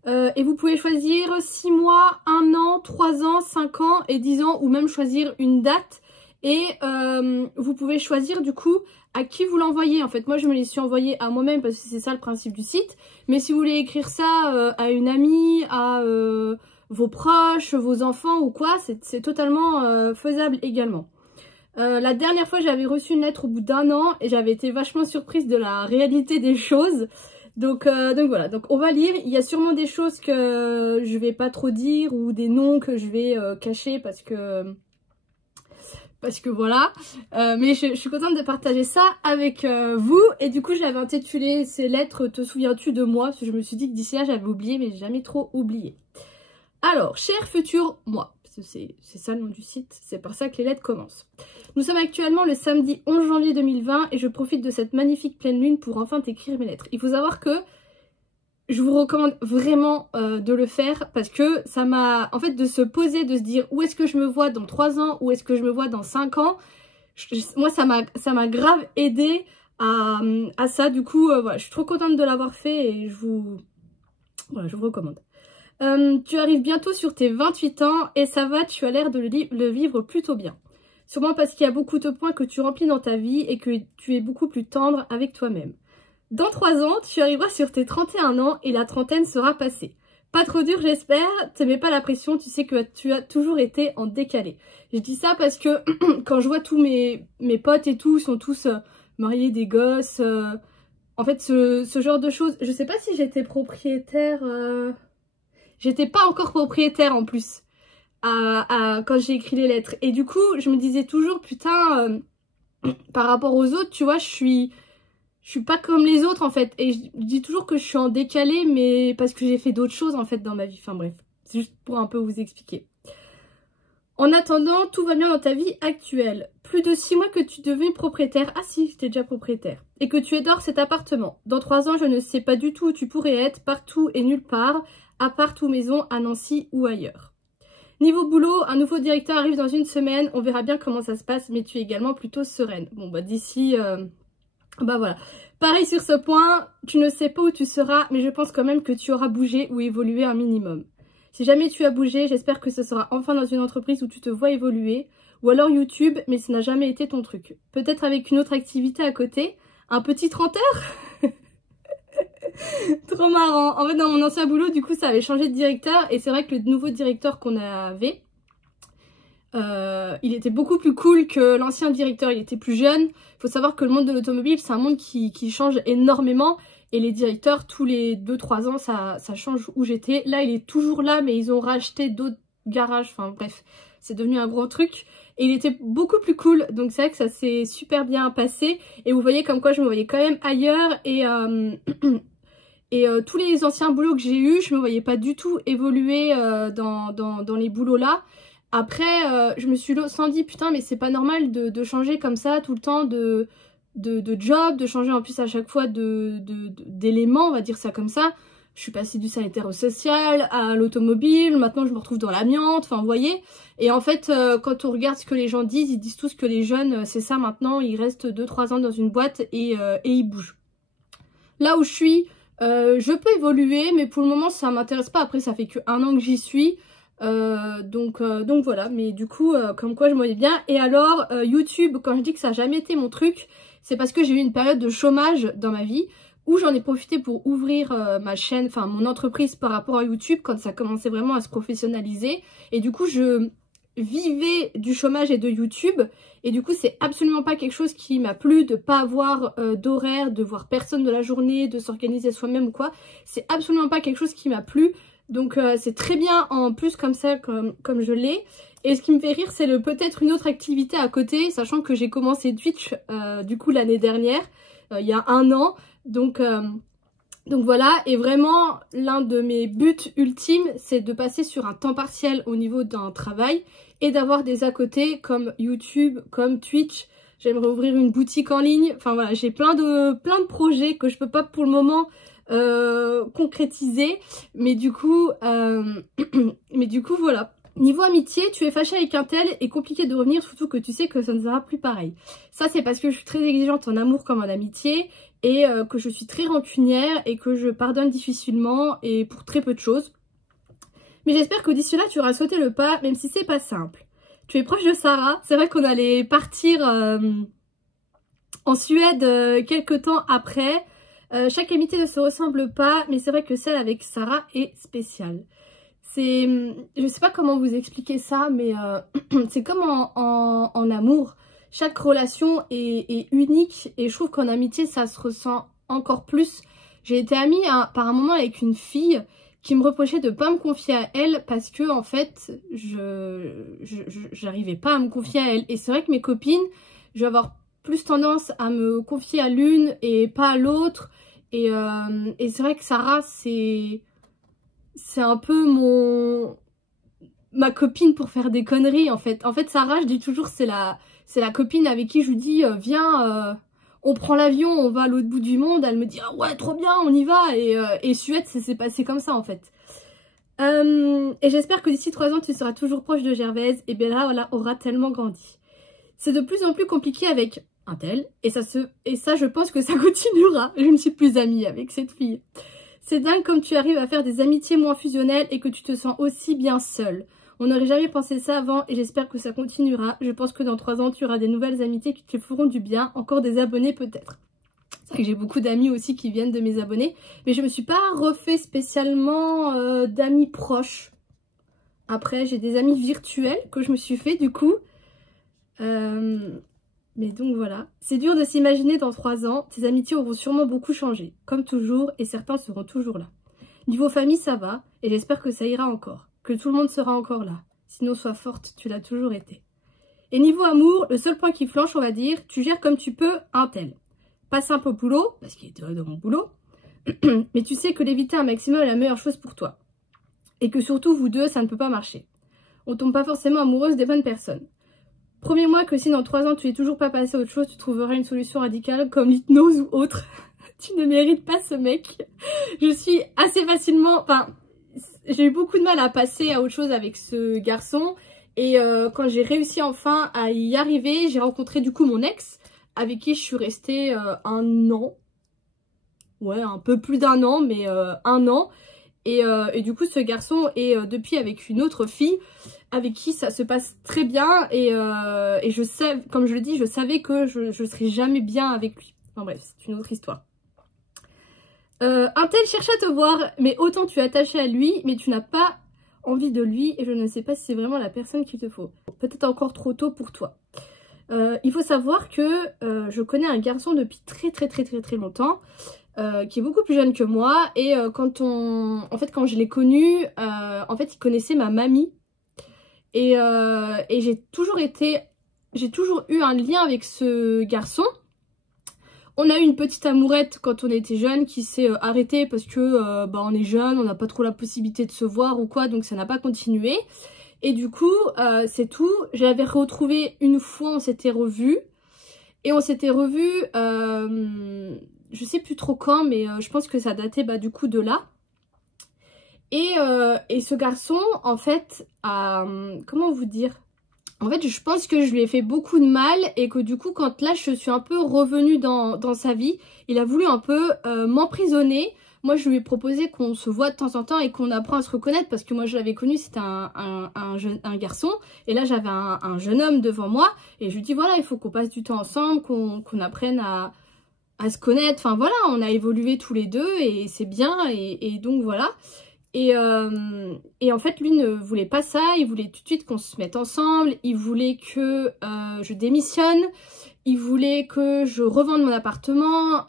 Et vous pouvez choisir 6 mois, 1 an, 3 ans, 5 ans et 10 ans, ou même choisir une date. Et vous pouvez choisir du coup à qui vous l'envoyez. En fait, moi je me les suis envoyées à moi-même parce que c'est ça le principe du site. Mais si vous voulez écrire ça à une amie, à vos proches, vos enfants ou quoi, c'est totalement faisable également. La dernière fois j'avais reçu une lettre au bout d'1 an et j'avais été vachement surprise de la réalité des choses. Donc voilà, donc on va lire. Il y a sûrement des choses que je vais pas trop dire ou des noms que je vais cacher parce que voilà. Mais je suis contente de partager ça avec vous. Et du coup je l'avais intitulé ces lettres, te souviens-tu de moi? Parce que je me suis dit que d'ici là j'avais oublié, mais j'ai jamais trop oublié. Alors, cher futur moi, parce que c'est ça le nom du site, c'est par ça que les lettres commencent. Nous sommes actuellement le samedi 11 janvier 2020 et je profite de cette magnifique pleine lune pour enfin t'écrire mes lettres. Il faut savoir que je vous recommande vraiment de le faire parce que ça m'a... En fait, de se poser, de se dire où est-ce que je me vois dans 3 ans, où est-ce que je me vois dans 5 ans, moi ça m'a grave aidé à ça. Du coup, voilà, je suis trop contente de l'avoir fait et je vous recommande. Tu arrives bientôt sur tes 28 ans et ça va, tu as l'air de le vivre plutôt bien. Sûrement parce qu'il y a beaucoup de points que tu remplis dans ta vie et que tu es beaucoup plus tendre avec toi-même. Dans 3 ans, tu arriveras sur tes 31 ans et la trentaine sera passée. Pas trop dur j'espère, te mets pas la pression, tu sais que tu as toujours été en décalé. Je dis ça parce que quand je vois tous mes potes et tout, sont tous mariés, des gosses. En fait ce genre de choses, je sais pas si j'étais propriétaire... J'étais pas encore propriétaire en plus quand j'ai écrit les lettres. Et du coup, je me disais toujours, putain, par rapport aux autres, tu vois, je suis pas comme les autres en fait. Et je dis toujours que je suis en décalé, mais parce que j'ai fait d'autres choses en fait dans ma vie. Enfin bref, c'est juste pour un peu vous expliquer. En attendant, tout va bien dans ta vie actuelle. Plus de 6 mois que tu deviens propriétaire. Ah si, j'étais déjà propriétaire. Et que tu adores cet appartement. Dans 3 ans, je ne sais pas du tout où tu pourrais être, partout et nulle part, à part ou maison à Nancy ou ailleurs. Niveau boulot, un nouveau directeur arrive dans 1 semaine. On verra bien comment ça se passe, mais tu es également plutôt sereine. Bon bah d'ici... bah voilà. Pareil sur ce point, tu ne sais pas où tu seras, mais je pense quand même que tu auras bougé ou évolué un minimum. Si jamais tu as bougé, j'espère que ce sera enfin dans une entreprise où tu te vois évoluer, ou alors YouTube, mais ça n'a jamais été ton truc. Peut-être avec une autre activité à côté, un petit 30 heures. Trop marrant. En fait, dans mon ancien boulot, du coup, ça avait changé de directeur, et c'est vrai que le nouveau directeur qu'on avait, il était beaucoup plus cool que l'ancien directeur, il était plus jeune. Il faut savoir que le monde de l'automobile, c'est un monde qui change énormément. Et les directeurs, tous les 2-3 ans, ça change où j'étais. Là, il est toujours là, mais ils ont racheté d'autres garages. Enfin bref, c'est devenu un gros truc. Et il était beaucoup plus cool. Donc c'est vrai que ça s'est super bien passé. Et vous voyez comme quoi je me voyais quand même ailleurs. Et tous les anciens boulots que j'ai eus, je me voyais pas du tout évoluer dans les boulots là. Après, je me suis dit, putain, mais c'est pas normal de changer comme ça tout le temps de job, de changer en plus à chaque fois d'éléments, on va dire ça comme ça. Je suis passée du sanitaire au social, à l'automobile, maintenant je me retrouve dans l'amiante, enfin vous voyez. Et en fait, quand on regarde ce que les gens disent, ils disent tous que les jeunes, c'est ça maintenant, ils restent 2-3 ans dans une boîte et ils bougent. Là où je suis, je peux évoluer, mais pour le moment ça m'intéresse pas, après ça fait que 1 an que j'y suis. Donc voilà, mais du coup comme quoi je me voyais bien. Et alors YouTube, quand je dis que ça n'a jamais été mon truc, c'est parce que j'ai eu une période de chômage dans ma vie où j'en ai profité pour ouvrir ma chaîne, enfin mon entreprise par rapport à YouTube quand ça commençait vraiment à se professionnaliser. Et du coup je vivais du chômage et de YouTube, et du coup c'est absolument pas quelque chose qui m'a plu, de pas avoir d'horaire, de voir personne de la journée, de s'organiser soi-même ou quoi. C'est absolument pas quelque chose qui m'a plu. Donc c'est très bien en plus comme ça, comme je l'ai. Et ce qui me fait rire, c'est peut-être une autre activité à côté, sachant que j'ai commencé Twitch du coup l'année dernière, il y a 1 an. Donc voilà, et vraiment l'un de mes buts ultimes, c'est de passer sur un temps partiel au niveau d'un travail et d'avoir des à côté comme YouTube, comme Twitch. J'aimerais ouvrir une boutique en ligne. Enfin voilà, j'ai plein de projets que je peux pas pour le moment concrétiser, mais du coup voilà. Niveau amitié, tu es fâché avec un tel et compliqué de revenir, surtout que tu sais que ça ne sera plus pareil. Ça, c'est parce que je suis très exigeante en amour comme en amitié et que je suis très rancunière et que je pardonne difficilement et pour très peu de choses. Mais j'espère que d'ici là, tu auras sauté le pas, même si c'est pas simple. Tu es proche de Sarah. C'est vrai qu'on allait partir en Suède quelques temps après. Chaque amitié ne se ressemble pas, mais c'est vrai que celle avec Sarah est spéciale. Je sais pas comment vous expliquer ça, mais c'est comme en amour. Chaque relation est unique et je trouve qu'en amitié, ça se ressent encore plus. J'ai été amie par un moment avec une fille qui me reprochait de pas me confier à elle parce que en fait, j'arrivais pas à me confier à elle. Et c'est vrai que mes copines, je vais avoir plus tendance à me confier à l'une et pas à l'autre. Et c'est vrai que Sarah, c'est un peu ma copine pour faire des conneries en fait. En fait Sarah, je dis toujours, c'est la copine avec qui je lui dis viens, on prend l'avion, on va à l'autre bout du monde. Elle me dit ah ouais trop bien, on y va. Et Suède, c'est passé comme ça en fait. Et j'espère que d'ici 3 ans tu seras toujours proche de Gervaise et Bella aura tellement grandi. C'est de plus en plus compliqué avec un tel et ça je pense que ça continuera. Je ne suis plus amie avec cette fille. C'est dingue comme tu arrives à faire des amitiés moins fusionnelles et que tu te sens aussi bien seule. On n'aurait jamais pensé ça avant et j'espère que ça continuera. Je pense que dans 3 ans, tu auras des nouvelles amitiés qui te feront du bien. Encore des abonnés peut-être. C'est vrai que j'ai beaucoup d'amis aussi qui viennent de mes abonnés. Mais je me suis pas refait spécialement d'amis proches. Après, j'ai des amis virtuels que je me suis fait du coup. Mais donc voilà, c'est dur de s'imaginer dans 3 ans, tes amitiés auront sûrement beaucoup changé, comme toujours, et certains seront toujours là. Niveau famille, ça va, et j'espère que ça ira encore, que tout le monde sera encore là. Sinon, sois forte, tu l'as toujours été. Et niveau amour, le seul point qui flanche, on va dire, tu gères comme tu peux un tel. Pas simple au boulot, parce qu'il est dans mon boulot, mais tu sais que l'éviter un maximum est la meilleure chose pour toi. Et que surtout, vous deux, ça ne peut pas marcher. On tombe pas forcément amoureuse des bonnes personnes. Promets-moi que si dans 3 ans tu n'es toujours pas passé à autre chose, tu trouveras une solution radicale comme l'hypnose ou autre. Tu ne mérites pas ce mec. Je suis assez facilement... Enfin, j'ai eu beaucoup de mal à passer à autre chose avec ce garçon. Et quand j'ai réussi enfin à y arriver, j'ai rencontré du coup mon ex, avec qui je suis restée 1 an. Ouais, un peu plus d'1 an, mais 1 an. Et du coup, ce garçon est depuis avec une autre fille avec qui ça se passe très bien. Et je sais, comme je le dis, je savais que je serais jamais bien avec lui. Enfin bref, c'est une autre histoire. Un tel cherche à te voir, mais autant tu es attaché à lui, mais tu n'as pas envie de lui. Et je ne sais pas si c'est vraiment la personne qu'il te faut. Peut-être encore trop tôt pour toi. Il faut savoir que je connais un garçon depuis très longtemps. Qui est beaucoup plus jeune que moi et quand je l'ai connu, en fait il connaissait ma mamie et j'ai toujours eu un lien avec ce garçon. On a eu une petite amourette quand on était jeune qui s'est arrêtée parce que on est jeune, on n'a pas trop la possibilité de se voir ou quoi, donc ça n'a pas continué. Et du coup c'est tout. Je l'avais retrouvé une fois, on s'était revus et on s'était revus je sais plus trop quand, mais je pense que ça datait du coup de là. Et ce garçon, en fait, comment vous dire? En fait, je pense que je lui ai fait beaucoup de mal et que du coup, quand là, je suis un peu revenue dans sa vie, il a voulu un peu m'emprisonner. Moi, je lui ai proposé qu'on se voit de temps en temps et qu'on apprend à se reconnaître parce que moi, je l'avais connu, c'était un garçon. Et là, j'avais un jeune homme devant moi et je lui dis, voilà, il faut qu'on passe du temps ensemble, qu'on apprenne à se connaître, enfin voilà, on a évolué tous les deux et c'est bien et donc voilà. Et en fait lui ne voulait pas ça, il voulait tout de suite qu'on se mette ensemble, il voulait que je démissionne, il voulait que je revende mon appartement,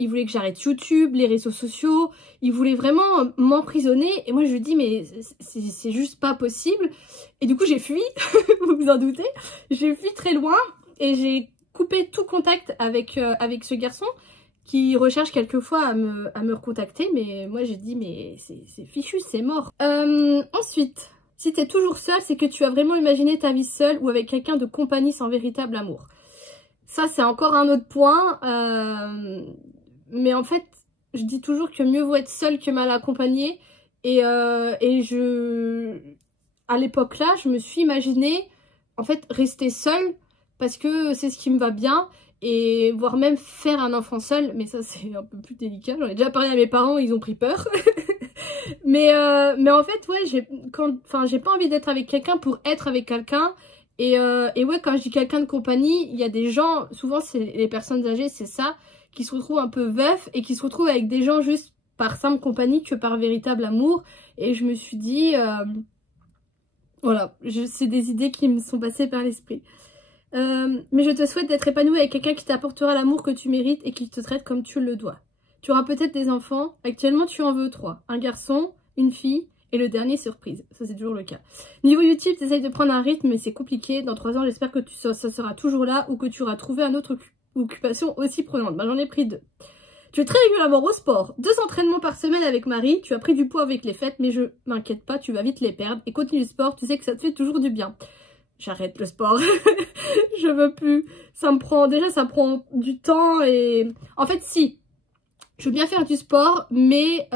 il voulait que j'arrête YouTube, les réseaux sociaux, il voulait vraiment m'emprisonner et moi je lui dis mais c'est juste pas possible. Et du coup j'ai fui, vous vous en doutez, j'ai fui très loin et j'ai coupé tout contact avec ce garçon qui recherche quelquefois à me recontacter, mais moi j'ai dit mais c'est fichu, c'est mort. Ensuite, si t'es toujours seule, c'est que tu as vraiment imaginé ta vie seule ou avec quelqu'un de compagnie sans véritable amour. Ça c'est encore un autre point, mais en fait je dis toujours que mieux vaut être seule que mal accompagnée et à l'époque là, je me suis imaginé en fait rester seule parce que c'est ce qui me va bien et voire même faire un enfant seul, mais ça c'est un peu plus délicat. J'en ai déjà parlé à mes parents, ils ont pris peur. mais en fait ouais, j'ai pas envie d'être avec quelqu'un pour être avec quelqu'un. Et ouais, quand je dis quelqu'un de compagnie, il y a des gens, souvent c'est les personnes âgées, c'est ça, qui se retrouvent un peu veufs et qui se retrouvent avec des gens juste par simple compagnie que par véritable amour. Et je me suis dit, voilà, c'est des idées qui me sont passées par l'esprit. Mais je te souhaite d'être épanouie avec quelqu'un qui t'apportera l'amour que tu mérites et qui te traite comme tu le dois. Tu auras peut-être des enfants, actuellement tu en veux 3, un garçon, une fille, et le dernier, surprise. Ça, c'est toujours le cas. Niveau YouTube, tu essayes de prendre un rythme, mais c'est compliqué. Dans 3 ans, j'espère que ça sera toujours là ou que tu auras trouvé une autre occupation aussi prenante. Ben, j'en ai pris 2. Tu es très régulièrement au sport. 2 entraînements par semaine avec Marie. Tu as pris du poids avec les fêtes, mais je m'inquiète pas, tu vas vite les perdre. Et continue le sport, tu sais que ça te fait toujours du bien. J'arrête le sport. Je veux plus. Ça prend du temps et... En fait, si. Je veux bien faire du sport, mais...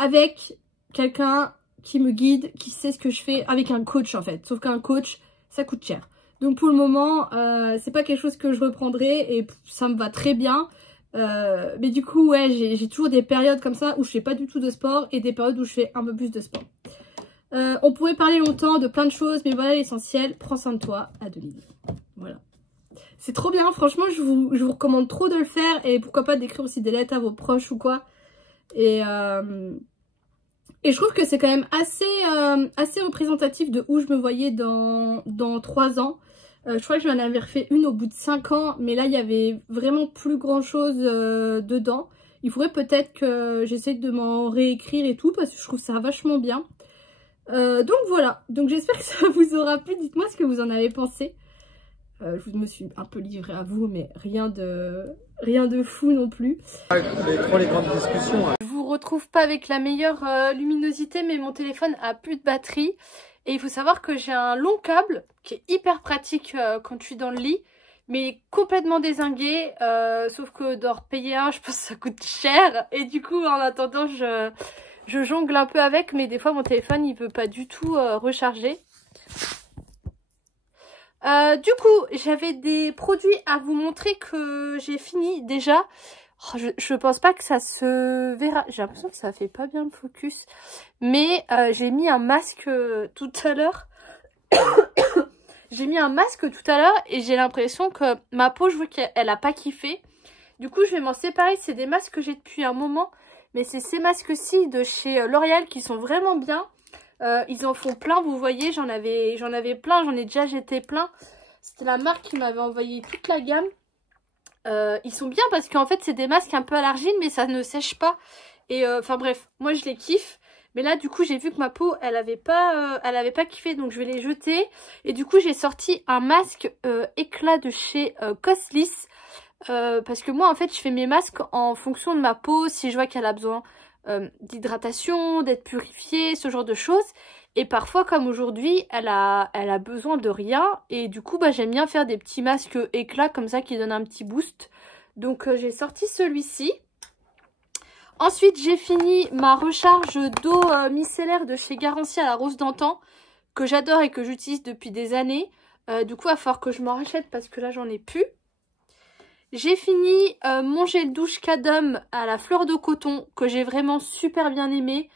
avec quelqu'un qui me guide, qui sait ce que je fais, avec un coach en fait. Sauf qu'un coach, ça coûte cher. Donc pour le moment, c'est pas quelque chose que je reprendrai et ça me va très bien. Mais du coup, ouais, j'ai toujours des périodes comme ça où je fais pas du tout de sport et des périodes où je fais un peu plus de sport. On pourrait parler longtemps de plein de choses, mais voilà l'essentiel. Prends soin de toi, Adeline. Voilà. C'est trop bien, franchement, je vous recommande trop de le faire et pourquoi pas d'écrire aussi des lettres à vos proches ou quoi. Et je trouve que c'est quand même assez représentatif de où je me voyais dans 3 ans. Je crois que j'en avais refait une au bout de 5 ans, mais là il y avait vraiment plus grand chose dedans. Il faudrait peut-être que j'essaie de m'en réécrire et tout parce que je trouve ça vachement bien. Donc voilà, donc j'espère que ça vous aura plu. Dites-moi ce que vous en avez pensé. Je me suis un peu livrée à vous, mais rien de fou non plus. Les grandes discussions. Je vous retrouve pas avec la meilleure luminosité, mais mon téléphone a plus de batterie. Et il faut savoir que j'ai un long câble qui est hyper pratique quand je suis dans le lit, mais complètement dézingué. Sauf que d'en repayer un, je pense que ça coûte cher. Et du coup, en attendant, je jongle un peu avec, mais des fois mon téléphone il veut pas du tout recharger. Du coup, j'avais des produits à vous montrer que j'ai fini déjà. Oh, je pense pas que ça se verra. J'ai l'impression que ça fait pas bien le focus. Mais j'ai mis un masque tout à l'heure. J'ai mis un masque tout à l'heure et j'ai l'impression que ma peau, je vois qu'elle a pas kiffé. Du coup, je vais m'en séparer. C'est des masques que j'ai depuis un moment. Mais c'est ces masques-ci de chez L'Oréal qui sont vraiment bien. Ils en font plein, vous voyez, j'en avais plein, j'en ai déjà jeté plein. C'était la marque qui m'avait envoyé toute la gamme. Ils sont bien parce qu'en fait c'est des masques un peu à l'argile mais ça ne sèche pas. Et enfin bref, moi je les kiffe. Mais là du coup j'ai vu que ma peau elle avait pas kiffé, donc je vais les jeter. Et du coup j'ai sorti un masque éclat de chez Coslis. Parce que moi en fait je fais mes masques en fonction de ma peau, si je vois qu'elle a besoin d'hydratation, d'être purifiée, ce genre de choses. Et parfois comme aujourd'hui elle a besoin de rien et du coup bah, j'aime bien faire des petits masques éclats comme ça qui donnent un petit boost. Donc j'ai sorti celui-ci. Ensuite j'ai fini ma recharge d'eau micellaire de chez Garancia à la rose d'antan que j'adore et que j'utilise depuis des années. Du coup il va falloir que je m'en rachète parce que là j'en ai plus. J'ai fini mon gel douche Cadum à la fleur de coton que j'ai vraiment super bien aimé.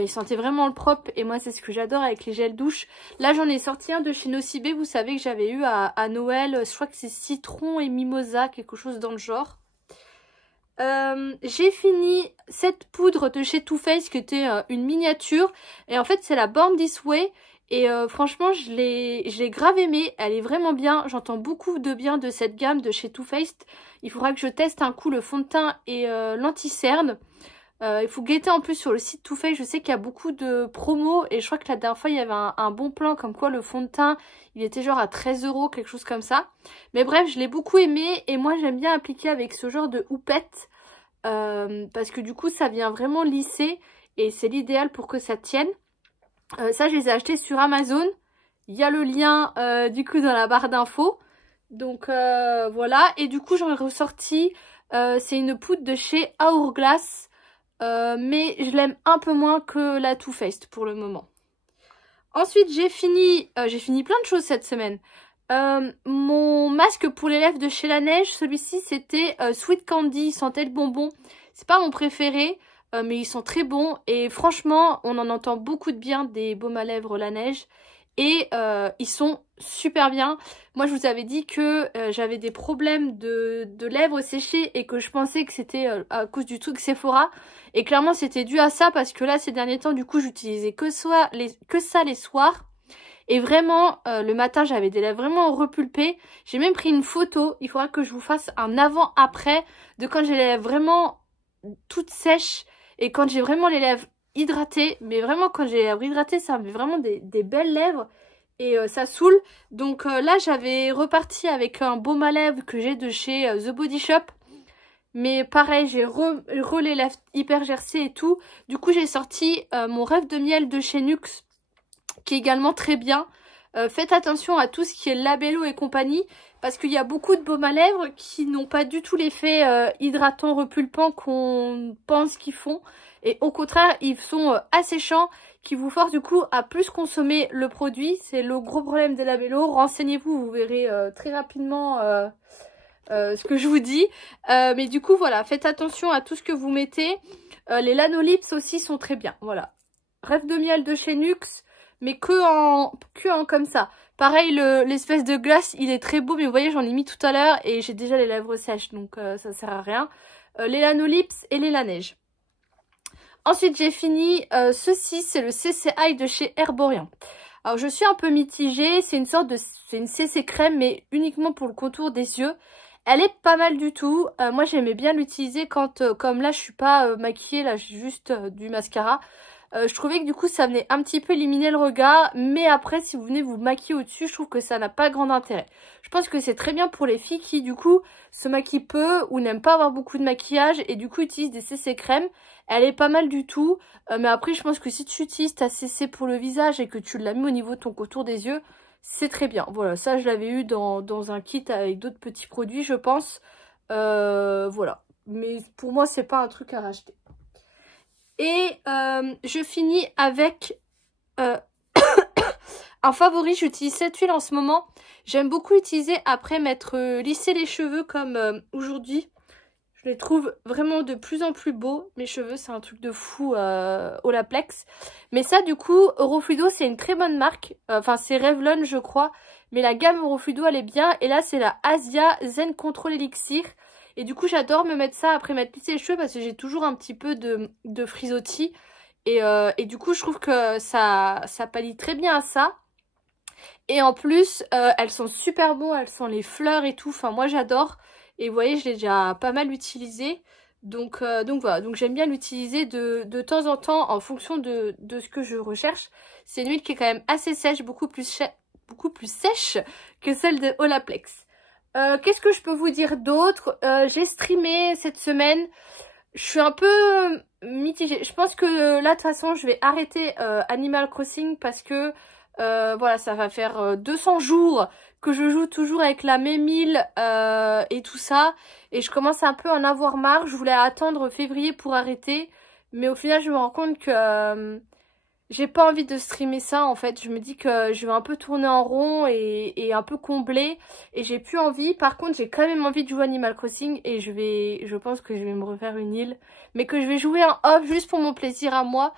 Il sentait vraiment le propre et moi c'est ce que j'adore avec les gels douche. Là j'en ai sorti un de chez Nocibé, vous savez que j'avais eu à Noël. Je crois que c'est citron et mimosa, quelque chose dans le genre. J'ai fini cette poudre de chez Too Faced qui était une miniature. Et en fait c'est la Born This Way. Et franchement je l'ai grave aimée, elle est vraiment bien, j'entends beaucoup de bien de cette gamme de chez Too Faced. Il faudra que je teste un coup le fond de teint et l'anti-cerne. Il faut guetter en plus sur le site Too Faced, je sais qu'il y a beaucoup de promos et je crois que la dernière fois il y avait un bon plan comme quoi le fond de teint il était genre à 13 €, quelque chose comme ça. Mais bref je l'ai beaucoup aimé et moi j'aime bien appliquer avec ce genre de houppette parce que du coup ça vient vraiment lisser et c'est l'idéal pour que ça tienne. Ça je les ai achetés sur Amazon, il y a le lien du coup dans la barre d'infos. Donc voilà, et du coup j'en ai ressorti, c'est une poudre de chez Hourglass, mais je l'aime un peu moins que la Too Faced pour le moment. Ensuite, j'ai fini plein de choses cette semaine. Mon masque pour les lèvres de chez La Neige, celui-ci c'était Sweet Candy, il sentait le bonbon. C'est pas mon préféré, mais ils sont très bons. Et franchement, on en entend beaucoup de bien des baumes à lèvres La Neige. Et ils sont super bien. Moi, je vous avais dit que j'avais des problèmes de lèvres séchées et que je pensais que c'était à cause du truc Sephora. Et clairement, c'était dû à ça parce que là, ces derniers temps, du coup, j'utilisais que ça les soirs. Et vraiment, le matin, j'avais des lèvres vraiment repulpées. J'ai même pris une photo. Il faudra que je vous fasse un avant-après de quand j'ai les lèvres vraiment toutes sèches et quand j'ai vraiment les lèvres hydratées. Mais vraiment, quand j'ai les lèvres hydratées, ça me fait vraiment des belles lèvres. Et ça saoule. Donc là, j'avais reparti avec un baume à lèvres que j'ai de chez The Body Shop. Mais pareil, j'ai les lèvres hyper gercées et tout. Du coup, j'ai sorti mon rêve de miel de chez Nuxe, qui est également très bien. Faites attention à tout ce qui est labello et compagnie, parce qu'il y a beaucoup de baumes à lèvres qui n'ont pas du tout l'effet hydratant, repulpant qu'on pense qu'ils font. Et au contraire, ils sont asséchants, qui vous forcent du coup à plus consommer le produit. C'est le gros problème des labello. Renseignez-vous, vous verrez très rapidement ce que je vous dis. Mais du coup, voilà, faites attention à tout ce que vous mettez. Les Lanolips aussi sont très bien. Voilà. Rêve de miel de chez Nuxe, mais que en comme ça. Pareil, l'espèce de glace, il est très beau, mais vous voyez, j'en ai mis tout à l'heure et j'ai déjà les lèvres sèches, donc ça sert à rien. Les Lanolips et les La Neige. Ensuite, j'ai fini ceci, c'est le CC Eye de chez Herborian. Alors, je suis un peu mitigée, c'est une CC crème, mais uniquement pour le contour des yeux. Elle est pas mal du tout. Moi, j'aimais bien l'utiliser quand, comme là, je suis pas maquillée, là, j'ai juste du mascara. Je trouvais que du coup ça venait un petit peu éliminer le regard, mais après si vous venez vous maquiller au-dessus, je trouve que ça n'a pas grand intérêt. Je pense que c'est très bien pour les filles qui du coup se maquillent peu ou n'aiment pas avoir beaucoup de maquillage et du coup utilisent des CC crème. Elle est pas mal du tout, mais après je pense que si tu utilises ta CC pour le visage et que tu l'as mis au niveau de ton contour des yeux, c'est très bien. Voilà, ça je l'avais eu dans un kit avec d'autres petits produits je pense. Voilà, mais pour moi c'est pas un truc à racheter. Et je finis avec un favori, j'utilise cette huile en ce moment. J'aime beaucoup l'utiliser après m'être lissé les cheveux comme aujourd'hui. Je les trouve vraiment de plus en plus beaux. Mes cheveux, c'est un truc de fou Olaplex. Mais ça, du coup, Eurofluido, c'est une très bonne marque. Enfin, c'est Revlon, je crois. Mais la gamme Eurofluido, elle est bien. Et là, c'est la Asia Zen Control Elixir. Et du coup, j'adore me mettre ça après m'être lissé les cheveux parce que j'ai toujours un petit peu de frisottis. Et du coup, je trouve que ça pallie très bien à ça. Et en plus, elles sont super bonnes, elles sont les fleurs et tout. Enfin, moi, j'adore. Et vous voyez, je l'ai déjà pas mal utilisé. Donc voilà, donc j'aime bien l'utiliser de temps en temps en fonction de ce que je recherche. C'est une huile qui est quand même assez sèche, beaucoup plus sèche que celle de Olaplex. Qu'est-ce que je peux vous dire d'autre? J'ai streamé cette semaine. Je suis un peu mitigée. Je pense que là, de toute façon, je vais arrêter Animal Crossing parce que voilà, ça va faire 200 jours que je joue toujours avec la même île et tout ça. Et je commence un peu à en avoir marre. Je voulais attendre février pour arrêter. Mais au final, je me rends compte que j'ai pas envie de streamer ça en fait. Je me dis que je vais un peu tourner en rond et un peu combler. Et j'ai plus envie. Par contre, j'ai quand même envie de jouer Animal Crossing. Et je pense que je vais me refaire une île. Mais que je vais jouer en off juste pour mon plaisir à moi.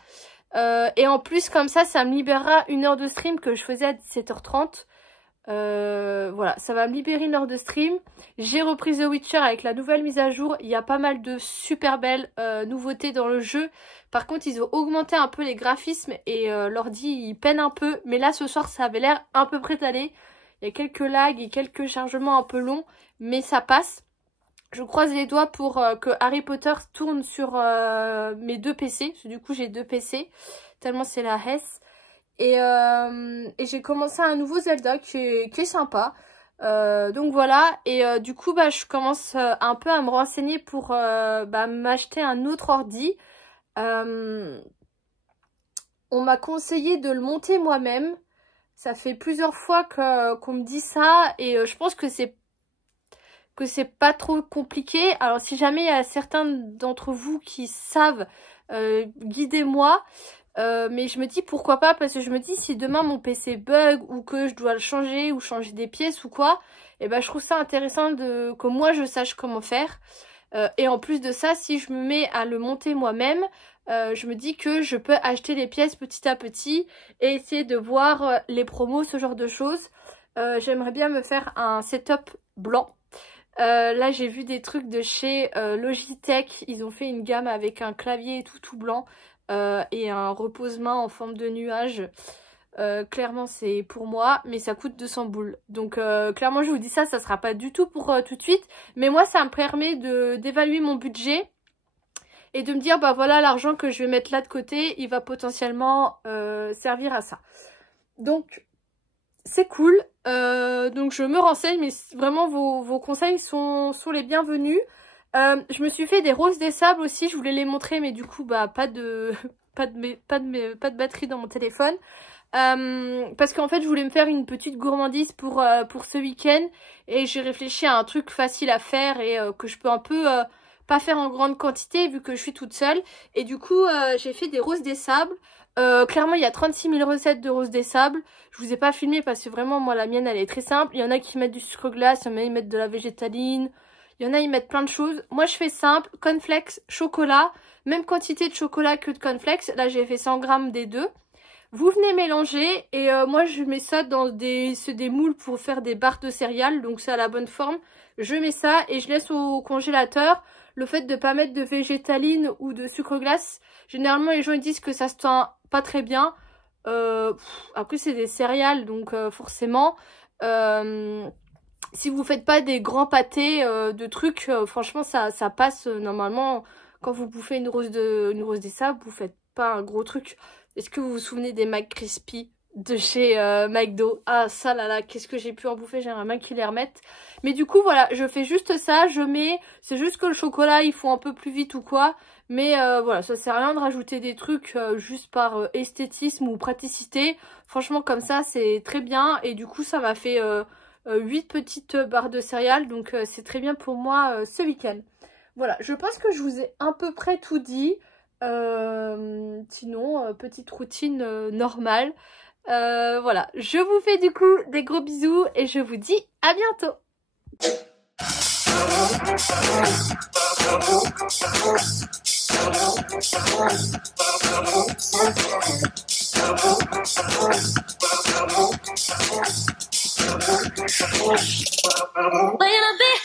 Et en plus comme ça me libérera une heure de stream que je faisais à 17h30. Voilà, ça va me libérer une heure de stream. J'ai repris The Witcher avec la nouvelle mise à jour. Il y a pas mal de super belles nouveautés dans le jeu. Par contre ils ont augmenté un peu les graphismes et l'ordi il peine un peu. Mais là ce soir ça avait l'air un peu prêt d'aller. Il y a quelques lags et quelques chargements un peu longs, mais ça passe. Je croise les doigts pour que Harry Potter tourne sur mes deux PC. Parce que du coup j'ai deux PC, tellement c'est la hesse. Et j'ai commencé un nouveau Zelda qui est sympa. Donc voilà, et du coup je commence un peu à me renseigner pour m'acheter un autre ordi. On m'a conseillé de le monter moi-même. Ça fait plusieurs fois qu'on me dit ça et je pense que c'est pas trop compliqué. Alors si jamais il y a certains d'entre vous qui savent, guidez-moi. Mais je me dis pourquoi pas, parce que je me dis si demain mon PC bug ou que je dois le changer ou changer des pièces ou quoi, et ben je trouve ça intéressant que moi je sache comment faire. Et en plus de ça, si je me mets à le monter moi-même, je me dis que je peux acheter les pièces petit à petit et essayer de voir les promos, ce genre de choses. J'aimerais bien me faire un setup blanc. Là j'ai vu des trucs de chez Logitech, ils ont fait une gamme avec un clavier tout blanc et un repose-main en forme de nuage. Clairement c'est pour moi, mais ça coûte 200 boules. Donc clairement je vous dis ça sera pas du tout pour tout de suite. Mais moi ça me permet d'évaluer mon budget et de me dire bah voilà, l'argent que je vais mettre là de côté, il va potentiellement servir à ça. Donc c'est cool. Donc je me renseigne, mais vraiment vos conseils sont les bienvenus. Je me suis fait des roses des sables aussi, je voulais les montrer, mais du coup bah pas de batterie dans mon téléphone. Parce qu'en fait je voulais me faire une petite gourmandise pour ce week-end et j'ai réfléchi à un truc facile à faire et que je peux un peu pas faire en grande quantité vu que je suis toute seule. Et du coup j'ai fait des roses des sables. Clairement il y a 36 000 recettes de roses des sables. Je vous ai pas filmé parce que vraiment moi la mienne elle est très simple. Il y en a qui mettent du sucre glace, il y en a qui mettent de la végétaline, il y en a qui mettent plein de choses. Moi je fais simple, cornflakes, chocolat, même quantité de chocolat que de cornflakes. Là j'ai fait 100 g des deux. Vous venez mélanger et moi je mets ça dans des moules pour faire des barres de céréales, donc c'est à la bonne forme. Je mets ça et je laisse au congélateur. Le fait de pas mettre de végétaline ou de sucre glace, généralement les gens ils disent que ça se teint pas très bien. Après c'est des céréales donc forcément si vous faites pas des grands pâtés de trucs, franchement ça passe normalement. Quand vous bouffez une rose des sables, vous faites pas un gros truc. Est-ce que vous vous souvenez des McCrispy de chez McDo? Ah ça là là, qu'est-ce que j'ai pu en bouffer, j'aimerais bien qu'ils les remettent. Mais du coup voilà, je fais juste ça, c'est juste que le chocolat il faut un peu plus vite ou quoi. Mais voilà, ça sert à rien de rajouter des trucs juste par esthétisme ou praticité. Franchement comme ça c'est très bien et du coup ça m'a fait 8 petites barres de céréales. Donc c'est très bien pour moi ce week-end. Voilà, je pense que je vous ai à peu près tout dit. Sinon, petite routine normale. Voilà, je vous fais du coup des gros bisous et je vous dis à bientôt. When a bit